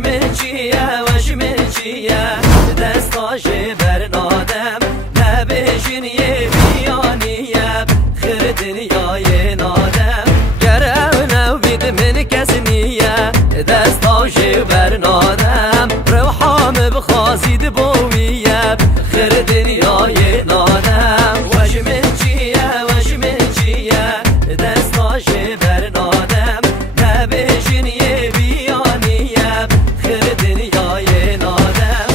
من چیه دستاش برنادم نبیشین یه بیانیه خیر دنیای نادم گر او نو بید من کس نیه دستاش برنادم روحام بخوازید بویه خیر دنیای نادم وش من چیه دستاش برنادم نبیشین یه بیانیه خیر دنیای نادم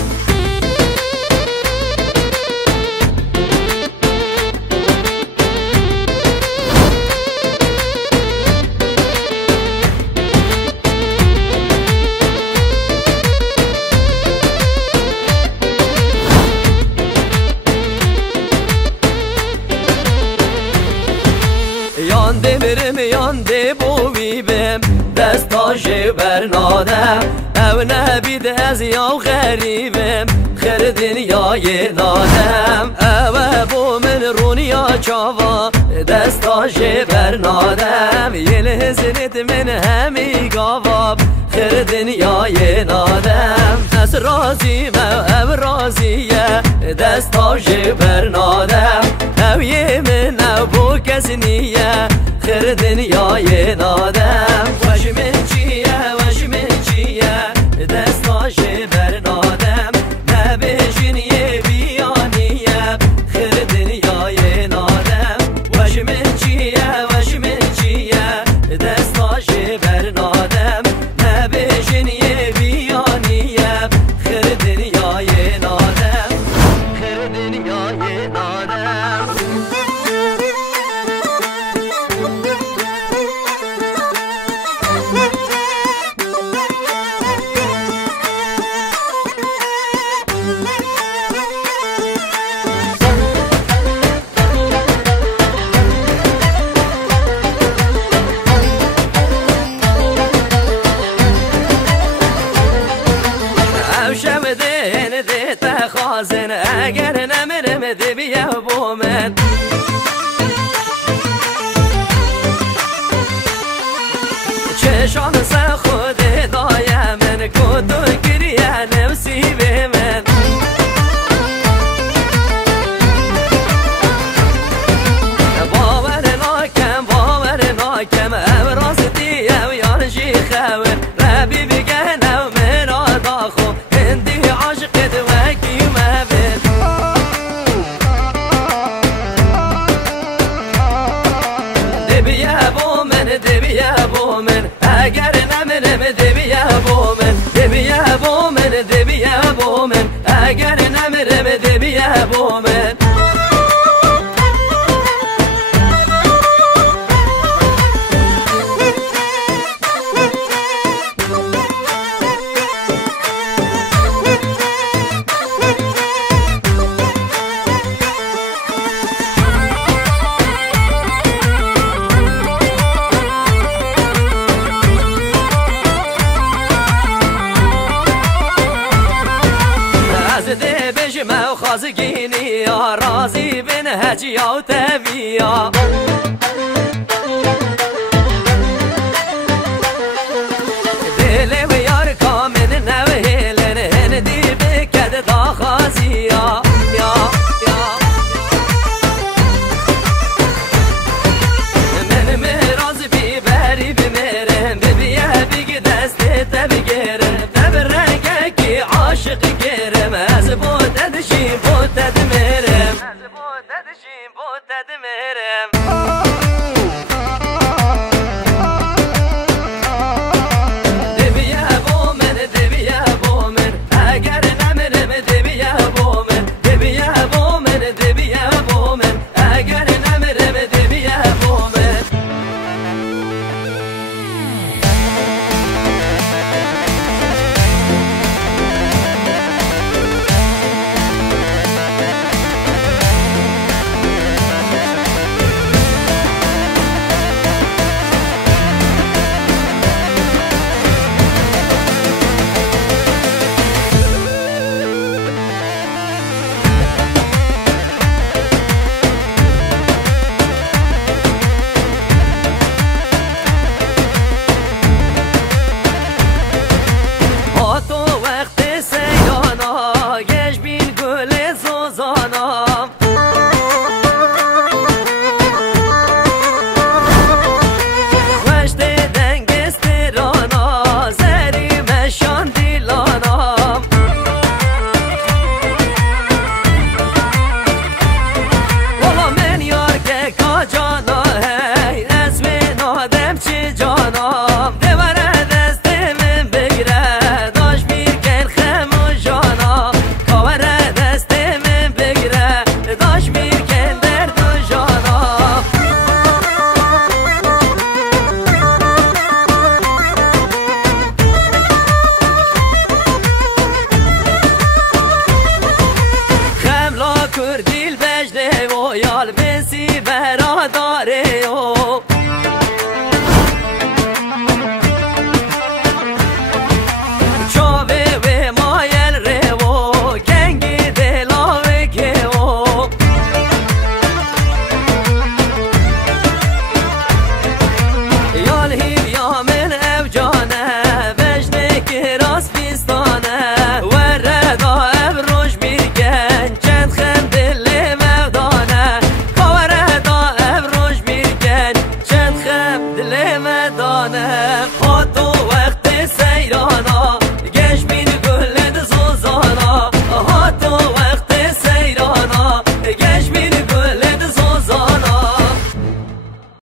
یانده برم یانده بویبم دستاش برنادم او نبید از یا غریبم خیر دنیای نادم او بو من رونیا چاوا دستاش برنادم یه لحظنت من همی گاواب خیر دنیای نادم از رازیم او رازیه دستاش برنادم او یه من او بو کس نیه خیر دنیای نادم وش من چیه دستاش برنادم نبیشین یه بیانیه خیر دنیای نادم وش من چیه دستاش برنادم نبیشین یه بیانیه خیر دنیای نادم خیر دنیای نادم خازن اگر نمرم دبیه بو من چشان سه خود دایه من کتو گریه نفسی به من باور ناکم او راستی او یانشی خور ربی بگه نو من آداخو هندی عاشقت وکی مبید دبیه بو من اگر نمرم دبیه بو من اگر نمرم دبیه بو من ما خازگینی یا رازی بن هجی یا تبیا دل و یار کامن نوهلن هندی بکد دا خازی یا من مراز بی بری بمیرم ببیه بگی دست تبگیرم تبرنگه کی عاشق گیرم از بوتد میرم دبیه بو من اگر نمرم دبیه بو من اگر نمرم دبیه بو من زمانه